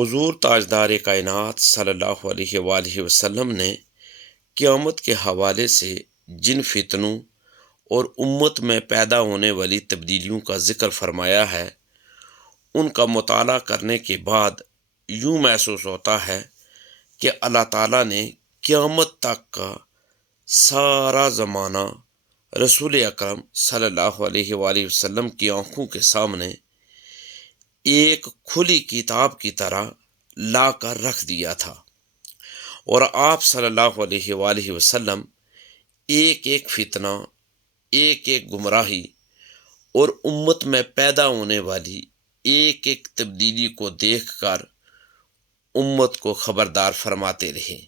حضور تاجدار کائنات صلی اللہ علیہ وآلہ وسلم نے قیامت کے حوالے سے جن فتنوں اور امت میں پیدا ہونے والی تبدیلیوں کا ذکر فرمایا ہے، ان کا مطالعہ کرنے کے بعد یوں محسوس ہوتا ہے کہ اللہ تعالیٰ نے قیامت تک کا سارا زمانہ رسول اکرم صلی اللہ علیہ وآلہ وسلم کی آنکھوں کے سامنے ایک کھلی کتاب کی طرح لا کر رکھ دیا تھا، اور آپ صلی اللہ علیہ وآلہ وسلم ایک ایک فتنہ، ایک ایک گمراہی اور امت میں پیدا ہونے والی ایک ایک تبدیلی کو دیکھ کر امت کو خبردار فرماتے رہے۔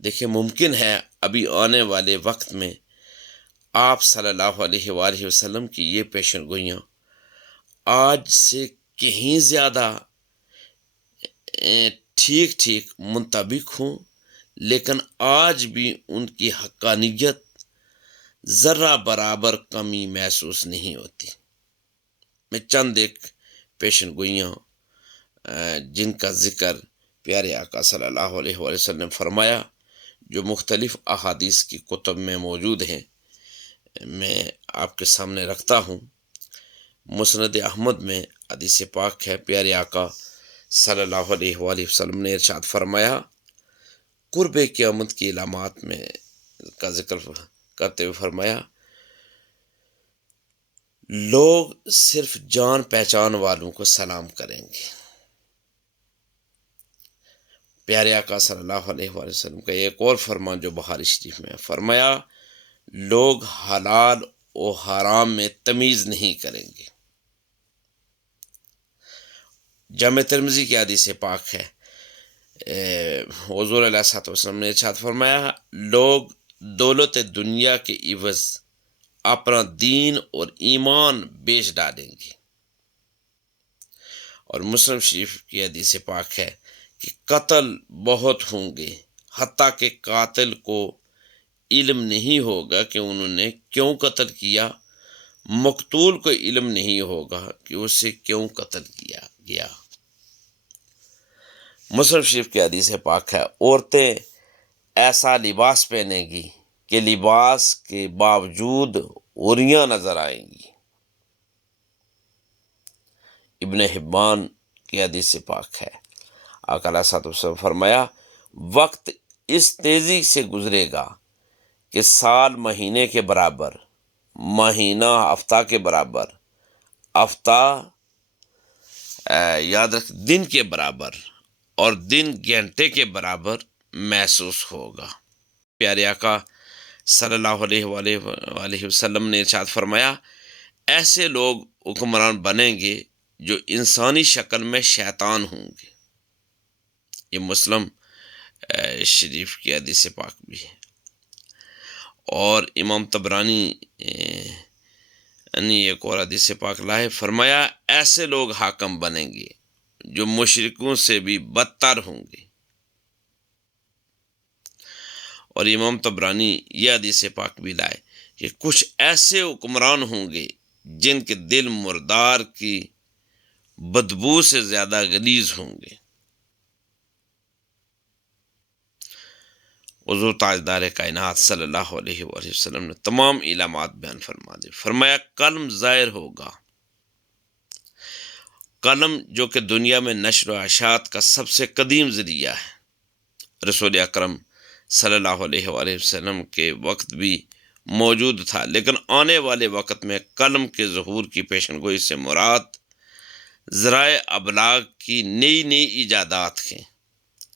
دیکھیں، ممکن ہے ابھی آنے والے وقت میں آپ صلی اللہ علیہ وآلہ وسلم کی یہ پیشن گوئیاں آج سے کہیں زیادہ ٹھیک منطبق ہوں، لیکن آج بھی ان کی حقانیت ذرہ برابر کمی محسوس نہیں ہوتی۔ میں چند ایک پیشن گوئیاں جن کا ذکر پیارے آقا صلی اللہ علیہ وآلہ وسلم نے فرمایا، جو مختلف احادیث کی کتب میں موجود ہیں، میں آپ کے سامنے رکھتا ہوں۔ مسند احمد میں حدیث پاک ہے، پیارے آقا صلی اللہ علیہ وآلہ وسلم نے ارشاد فرمایا، قرب قیامت کی علامات میں کا ذکر کرتے ہوئے فرمایا، لوگ صرف جان پہچان والوں کو سلام کریں گے۔ پیارے آقا صلی اللہ علیہ وآلہ وسلم کا ایک اور فرمان جو بخاری شریف میں فرمایا، لوگ حلال و حرام میں تمیز نہیں کریں گے۔ جامع ترمذی کی حدیث پاک ہے، حضور علیہ الصلوۃ والسلام نے ارشاد فرمایا، لوگ دولت دنیا کے عوض اپنا دین اور ایمان بیچ ڈالیں گے۔ اور مسلم شریف کی حدیث پاک ہے کہ قتل بہت ہوں گے، حتیٰ کہ قاتل کو علم نہیں ہوگا کہ انہوں نے کیوں قتل کیا، مقتول کو علم نہیں ہوگا کہ اسے کیوں قتل کیا گیا۔ مسلم شریف کی حدیث پاک ہے، عورتیں ایسا لباس پہنیں گی کہ لباس کے باوجود عریاں نظر آئیں گی۔ ابن حبان کی حدیث پاک ہے، آقا علیہ الصلوۃ والسلام فرمایا، وقت اس تیزی سے گزرے گا کہ سال مہینے کے برابر، مہینہ ہفتہ کے برابر، ہفتہ یاد رکھ دن کے برابر، اور دن گھنٹے کے برابر محسوس ہوگا۔ پیارے آقا صلی اللہ علیہ وآلہ وسلم نے ارشاد فرمایا، ایسے لوگ حکمران بنیں گے جو انسانی شکل میں شیطان ہوں گے۔ یہ مسلم شریف کی حدیث پاک بھی ہے، اور امام طبرانی ایک اور حدیث پاک لائے، فرمایا ایسے لوگ حاکم بنیں گے جو مشرکوں سے بھی بدتر ہوں گے۔ اور امام طبرانی یہ حدیث پاک بھی لائے کہ کچھ ایسے حکمران ہوں گے جن کے دل مردار کی بدبو سے زیادہ غلیظ ہوں گے۔ حضور تاجدار کائنات صلی اللہ علیہ وآلہ وسلم نے تمام علامات بیان فرما دی، فرمایا قلم ظاہر ہوگا۔ قلم جو کہ دنیا میں نشر و اشاعت کا سب سے قدیم ذریعہ ہے، رسول اکرم صلی اللہ علیہ وآلہ وسلم کے وقت بھی موجود تھا، لیکن آنے والے وقت میں قلم کے ظہور کی پیشن گوئی سے مراد ذرائع ابلاغ کی نئی ایجادات ہیں،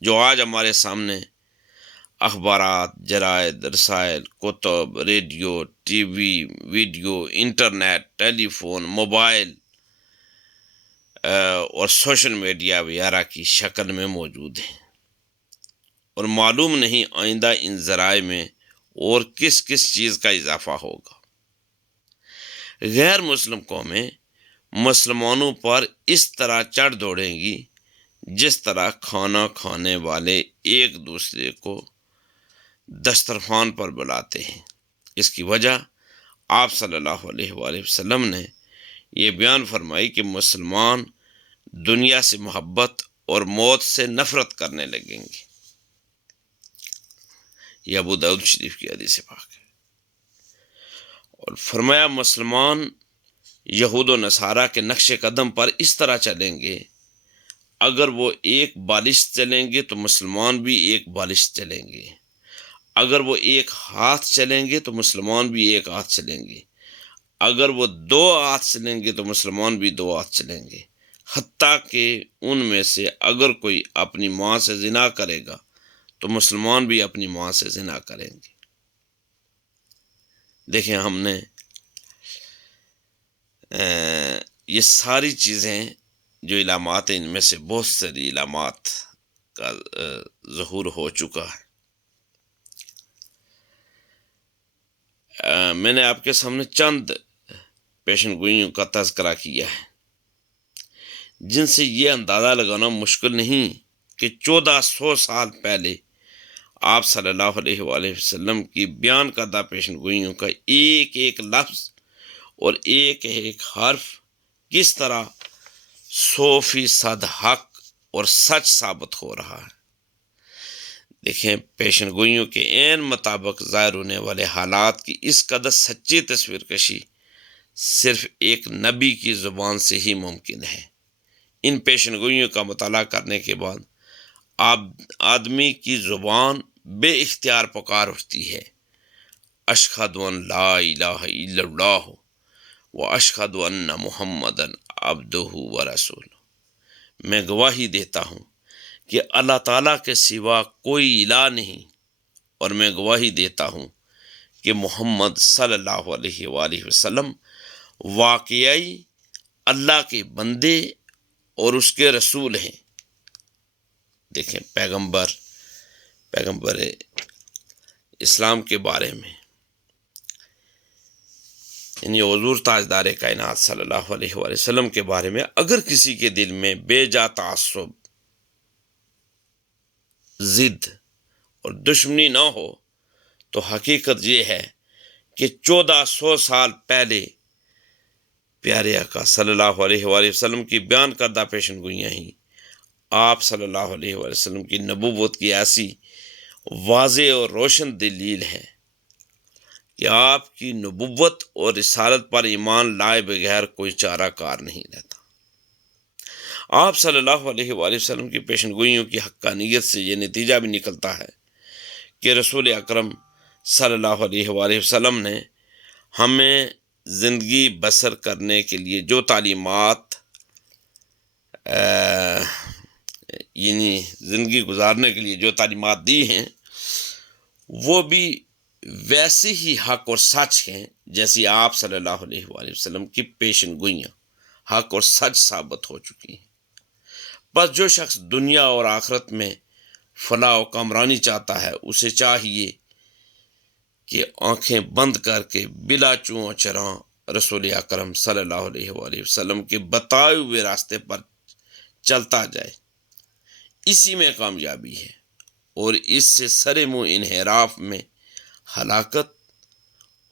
جو آج ہمارے سامنے اخبارات، جرائد، رسائل، کتب، radio, TV, video, internet, telephone, mobile اور سوشل میڈیا وغیرہ کی شکل میں موجود ہیں، اور معلوم نہیں آئندہ ان ذرائع میں اور کس چیز کا اضافہ ہوگا۔ غیر مسلم قومیں مسلمانوں پر اس طرح چڑھ دوڑیں گی جس طرح کھانا کھانے والے ایک دوسرے کو دسترخوان پر بلاتے ہیں۔ اس کی وجہ آپ صلی اللہ علیہ وآلہ وسلم نے یہ بیان فرمائی کہ مسلمان دنیا سے محبت اور موت سے نفرت کرنے لگیں گے۔ یہ ابو داؤد شریف کی حدیث پاک ہے۔ اور فرمایا مسلمان یہود و نصارہ کے نقش قدم پر اس طرح چلیں گے، اگر وہ ایک بالش چلیں گے تو مسلمان بھی ایک بالش چلیں گے، اگر وہ ایک ہاتھ چلیں گے تو مسلمان بھی ایک ہاتھ چلیں گے، اگر وہ دو ہاتھ چلیں گے تو مسلمان بھی دو ہاتھ چلیں گے، حتیٰ کہ ان میں سے اگر کوئی اپنی ماں سے زنا کرے گا تو مسلمان بھی اپنی ماں سے زنا کریں گے۔ دیکھیں ہم نے یہ ساری چیزیں جو علامات ہیں، ان میں سے بہت ساری علامات کا ظہور ہو چکا ہے۔ میں نے آپ کے سامنے چند پیشن گوئیوں کا تذکرہ کیا ہے جن سے یہ اندازہ لگانا مشکل نہیں کہ 1400 سال پہلے آپ صلی اللہ علیہ وآلہ وسلم کی بیان کردہ پیشن گوئیوں کا ایک ایک لفظ اور ایک ایک حرف کس طرح 100% حق اور سچ ثابت ہو رہا ہے۔ دیکھیں پیشن گوئیوں کے عین مطابق ظاہر ہونے والے حالات کی اس قدر سچی تصویر کشی صرف ایک نبی کی زبان سے ہی ممکن ہے۔ ان پیشن گوئیوں کا مطالعہ کرنے کے بعد آدمی کی زبان بے اختیار پکار اٹھتی ہے، اشہد ان لا الہ الا اللہ و اشہد ان محمدن عبدہ و رسولہ۔ میں گواہی دیتا ہوں کہ اللہ تعالیٰ کے سوا کوئی الہ نہیں، اور میں گواہی دیتا ہوں کہ محمد صلی اللہ علیہ وآلہ وسلم واقعی اللہ کے بندے اور اس کے رسول ہیں۔ دیکھیں پیغمبر اسلام کے بارے میں، یعنی حضور تاجدار کائنات صلی اللہ علیہ وآلہ وسلم کے بارے میں اگر کسی کے دل میں بے جا تعصب، ضد اور دشمنی نہ ہو تو حقیقت یہ ہے کہ 1400 سال پہلے پیارے آقا صلی اللہ علیہ وآلہ وسلم کی بیان کردہ پیشن گوئیاں ہی آپ صلی اللہ علیہ وآلہ وسلم کی نبوت کی ایسی واضح اور روشن دلیل ہے کہ آپ کی نبوت اور رسالت پر ایمان لائے بغیر کوئی چارہ کار نہیں رہتا۔ آپ صلی اللہ علیہ وآلہ وسلم کی پیشن گوئیوں کی حقانیت سے یہ نتیجہ بھی نکلتا ہے کہ رسول اکرم صلی اللہ علیہ وآلہ وسلم نے ہمیں زندگی بسر کرنے کے لیے جو تعلیمات یعنی زندگی گزارنے کے لیے جو تعلیمات دی ہیں وہ بھی ویسے ہی حق اور سچ ہیں جیسی آپ صلی اللہ علیہ وآلہ وسلم کی پیشن گوئیاں حق اور سچ ثابت ہو چکی ہیں۔ بس جو شخص دنیا اور آخرت میں فلاح و کامرانی چاہتا ہے اسے چاہیے کہ آنکھیں بند کر کے بلا چوں چراں رسول اکرم صلی اللہ علیہ وآلہ وسلم کے بتائے ہوئے راستے پر چلتا جائے، اسی میں کامیابی ہے، اور اس سے سرے منہ انحراف میں ہلاکت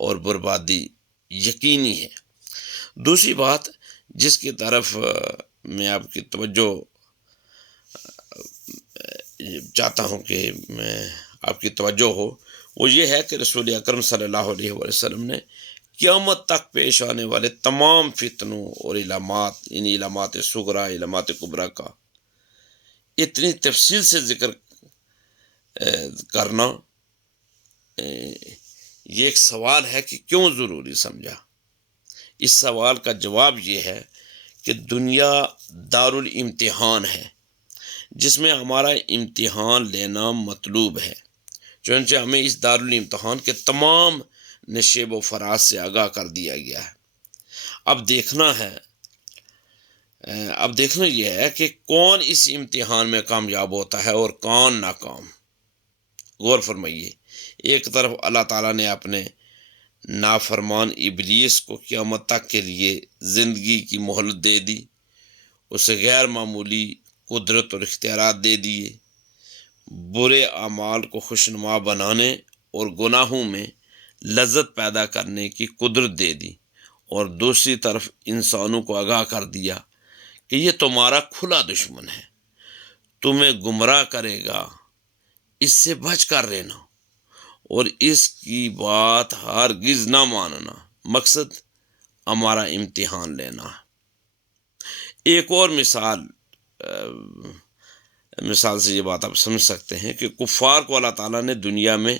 اور بربادی یقینی ہے۔ دوسری بات جس کی طرف میں آپ کی توجہ چاہتا ہوں کہ میں آپ کی توجہ ہو، وہ یہ ہے کہ رسول اکرم صلی اللہ علیہ وآلہ وسلم نے قیامت تک پیش آنے والے تمام فتنوں اور علامات، یعنی علامات صغریٰ علامات کبریٰ کا اتنی تفصیل سے ذکر کرنا یہ ایک سوال ہے کہ کیوں ضروری سمجھا۔ اس سوال کا جواب یہ ہے کہ دنیا دارالامتحان ہے جس میں ہمارا امتحان لینا مطلوب ہے، چنانچہ ہمیں اس دارالامتحان کے تمام نشیب و فراز سے آگاہ کر دیا گیا ہے۔ اب دیکھنا یہ ہے کہ کون اس امتحان میں کامیاب ہوتا ہے اور کون ناکام۔ غور فرمائیے، ایک طرف اللہ تعالیٰ نے اپنے نافرمان ابلیس کو قیامت تک کے لیے زندگی کی مہلت دے دی، اسے غیر معمولی قدرت اور اختیارات دے دیے، برے اعمال کو خوشنما بنانے اور گناہوں میں لذت پیدا کرنے کی قدرت دے دی، اور دوسری طرف انسانوں کو آگاہ کر دیا کہ یہ تمہارا کھلا دشمن ہے، تمہیں گمراہ کرے گا، اس سے بچ کر رہنا اور اس کی بات ہرگز نہ ماننا۔ مقصد ہمارا امتحان لینا ہے۔ ایک اور مثال سے یہ بات آپ سمجھ سکتے ہیں کہ کفار کو اللہ تعالیٰ نے دنیا میں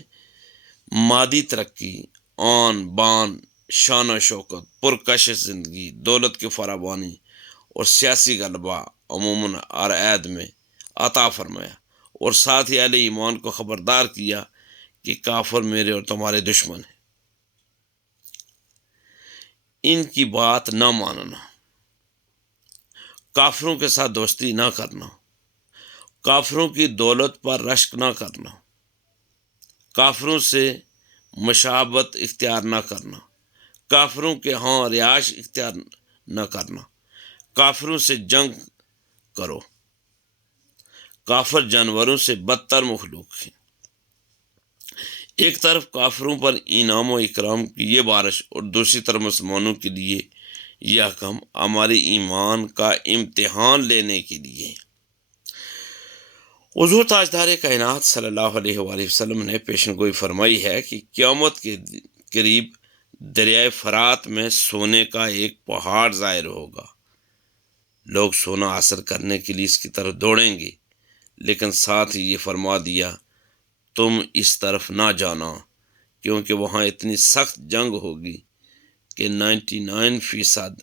مادی ترقی، آن بان، شان و شوکت، پرکشش زندگی، دولت کی فراوانی اور سیاسی غلبہ عموماً اور عید میں عطا فرمایا، اور ساتھ ہی اہل ایمان کو خبردار کیا کہ کافر میرے اور تمہارے دشمن ہیں، ان کی بات نہ ماننا، کافروں کے ساتھ دوستی نہ کرنا، کافروں کی دولت پر رشک نہ کرنا، کافروں سے مشابہت اختیار نہ کرنا، کافروں کے ہاں رہائش اختیار نہ کرنا، کافروں سے جنگ کرو، کافر جانوروں سے بدتر مخلوق ہیں۔ ایک طرف کافروں پر انعام و اکرام کی یہ بارش اور دوسری طرف مسلمانوں کے لیے یہ حکم ہمارے ایمان کا امتحان لینے کے لیے۔ حضور تاجدار کائنات صلی اللہ علیہ وآلہ وسلم نے پیشن گوئی فرمائی ہے کہ قیامت کے قریب دریائے فرات میں سونے کا ایک پہاڑ ظاہر ہوگا۔ لوگ سونا حاصل کرنے کے لیے اس کی طرف دوڑیں گے، لیکن ساتھ ہی یہ فرما دیا تم اس طرف نہ جانا، کیونکہ وہاں اتنی سخت جنگ ہوگی کہ 99%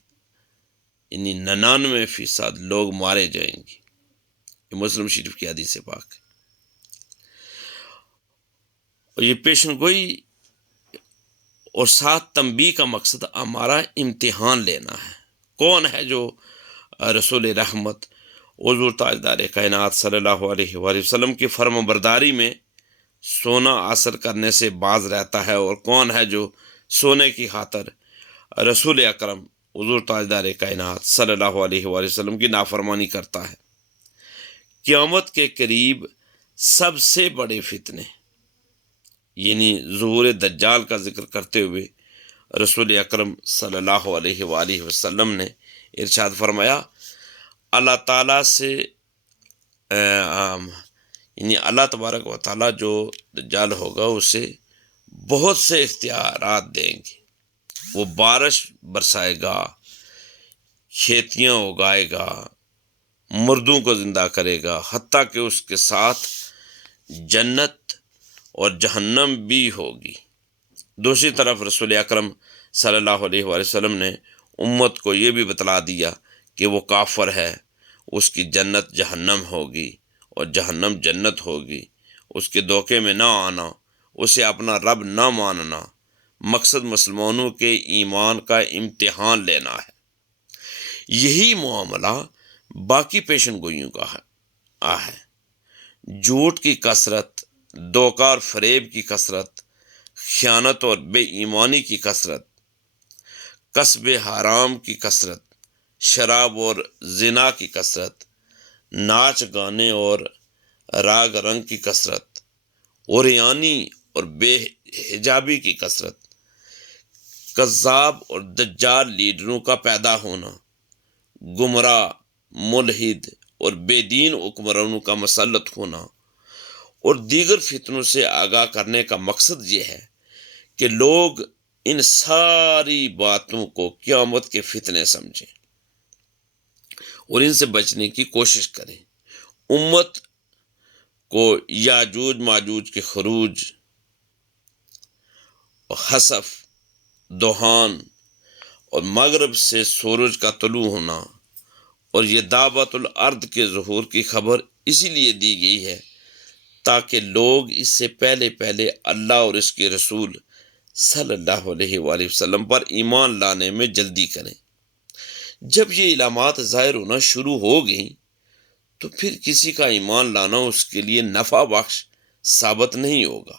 یعنی 99% لوگ مارے جائیں گے۔ یہ مسلم شریف کی حدیث پاک ہے۔ اور یہ پیشن گوئی اور ساتھ تنبیہ کا مقصد ہمارا امتحان لینا ہے۔ کون ہے جو رسول رحمت حضور تاجدار کائنات صلی اللہ علیہ وآلہ وسلم کی فرم برداری میں سونا حاصل کرنے سے باز رہتا ہے، اور کون ہے جو سونے کی خاطر رسول اکرم حضور تاجدار کائنات صلی اللہ علیہ وآلہ وسلم کی نافرمانی کرتا ہے۔ قیامت کے قریب سب سے بڑے فتنے یعنی ظہور دجال کا ذکر کرتے ہوئے رسول اکرم صلی اللہ علیہ وآلہ وسلم نے ارشاد فرمایا، اللہ تعالیٰ سے یعنی اللہ تبارک و تعالیٰ جو دجال ہوگا اسے بہت سے اختیارات دیں گے۔ وہ بارش برسائے گا، کھیتیاں اگائے گا، مردوں کو زندہ کرے گا، حتیٰ کہ اس کے ساتھ جنت اور جہنم بھی ہوگی۔ دوسری طرف رسول اکرم صلی اللہ علیہ وآلہ وسلم نے امت کو یہ بھی بتلا دیا کہ وہ کافر ہے، اس کی جنت جہنم ہوگی اور جہنم جنت ہوگی، اس کے دھوکے میں نہ آنا، اسے اپنا رب نہ ماننا۔ مقصد مسلمانوں کے ایمان کا امتحان لینا ہے۔ یہی معاملہ باقی پیشن گوئیوں کا ہے۔ جھوٹ کی کثرت، دھوکہ اور فریب کی کثرت، خیانت اور بے ایمانی کی کثرت، کسب حرام کی کثرت، شراب اور زنا کی کثرت، ناچ گانے اور راگ رنگ کی کثرت، عریانی اور بے حجابی کی کثرت، کذاب اور دجال لیڈروں کا پیدا ہونا، گمراہ، ملحد اور بے دین حکمرانوں کا مسلط ہونا اور دیگر فتنوں سے آگاہ کرنے کا مقصد یہ ہے کہ لوگ ان ساری باتوں کو قیامت کے فتنے سمجھیں اور ان سے بچنے کی کوشش کریں۔ امت کو یاجوج ماجوج کے خروج، خسف، دہان اور مغرب سے سورج کا طلوع ہونا اور یہ دعوت الارض کے ظہور کی خبر اسی لیے دی گئی ہے تاکہ لوگ اس سے پہلے اللہ اور اس کے رسول صلی اللہ علیہ وآلہ وسلم پر ایمان لانے میں جلدی کریں۔ جب یہ علامات ظاہر ہونا شروع ہو گئیں تو پھر کسی کا ایمان لانا اس کے لیے نفع بخش ثابت نہیں ہوگا۔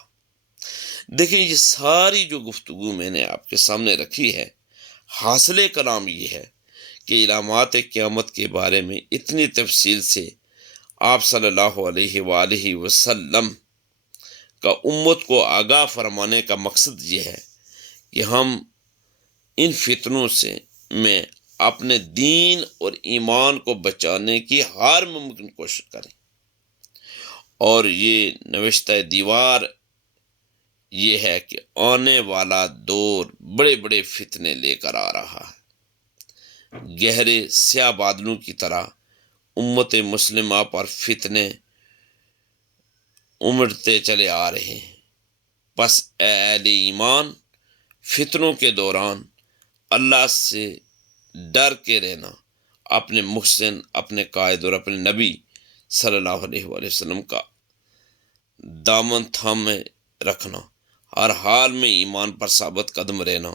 دیکھیں، یہ ساری جو گفتگو میں نے آپ کے سامنے رکھی ہے، حاصل کلام یہ ہے کہ علامات قیامت کے بارے میں اتنی تفصیل سے آپ صلی اللہ علیہ وآلہ وسلم کا امت کو آگاہ فرمانے کا مقصد یہ ہے کہ ہم ان فتنوں میں اپنے دین اور ایمان کو بچانے کی ہر ممکن کوشش کریں، اور یہ نوشتہ دیوار یہ ہے کہ آنے والا دور بڑے بڑے فتنے لے کر آ رہا ہے۔ گہرے سیاہ بادلوں کی طرح امت مسلمہ پر فتنے امڑتے چلے آ رہے ہیں۔ پس اے اہل ایمان، فتنوں کے دوران اللہ سے ڈر کے رہنا، اپنے محسن، اپنے قائد اور اپنے نبی صلی اللہ علیہ وآلہ وسلم کا دامن تھامے رکھنا، ہر حال میں ایمان پر ثابت قدم رہنا،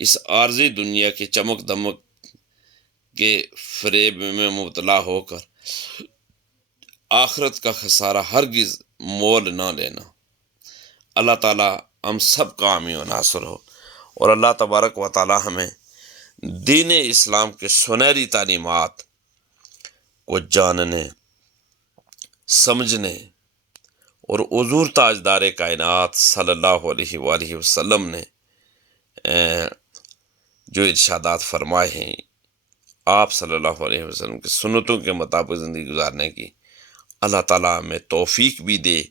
اس عارضی دنیا کے چمک دمک کے فریب میں مبتلا ہو کر آخرت کا خسارہ ہرگز مول نہ لینا۔ اللہ تعالی ہم سب کا حامی و ناصر ہو، اور اللہ تبارک و تعالی ہمیں دین اسلام کے سنہری تعلیمات کو جاننے، سمجھنے، اور حضور تاجدار کائنات صلی اللہ علیہ وآلہ وسلم نے جو ارشادات فرمائے ہیں، آپ صلی اللہ علیہ وسلم کی سنتوں کے مطابق زندگی گزارنے کی اللہ تعالیٰ ہمیں توفیق بھی دے،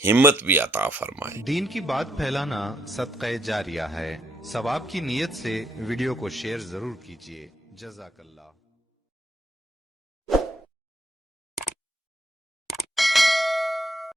ہمت بھی عطا فرمائے۔ دین کی بات پھیلانا صدقہ جاریہ ہے، ثواب کی نیت سے ویڈیو کو شیئر ضرور کیجیے۔ جزاک اللہ۔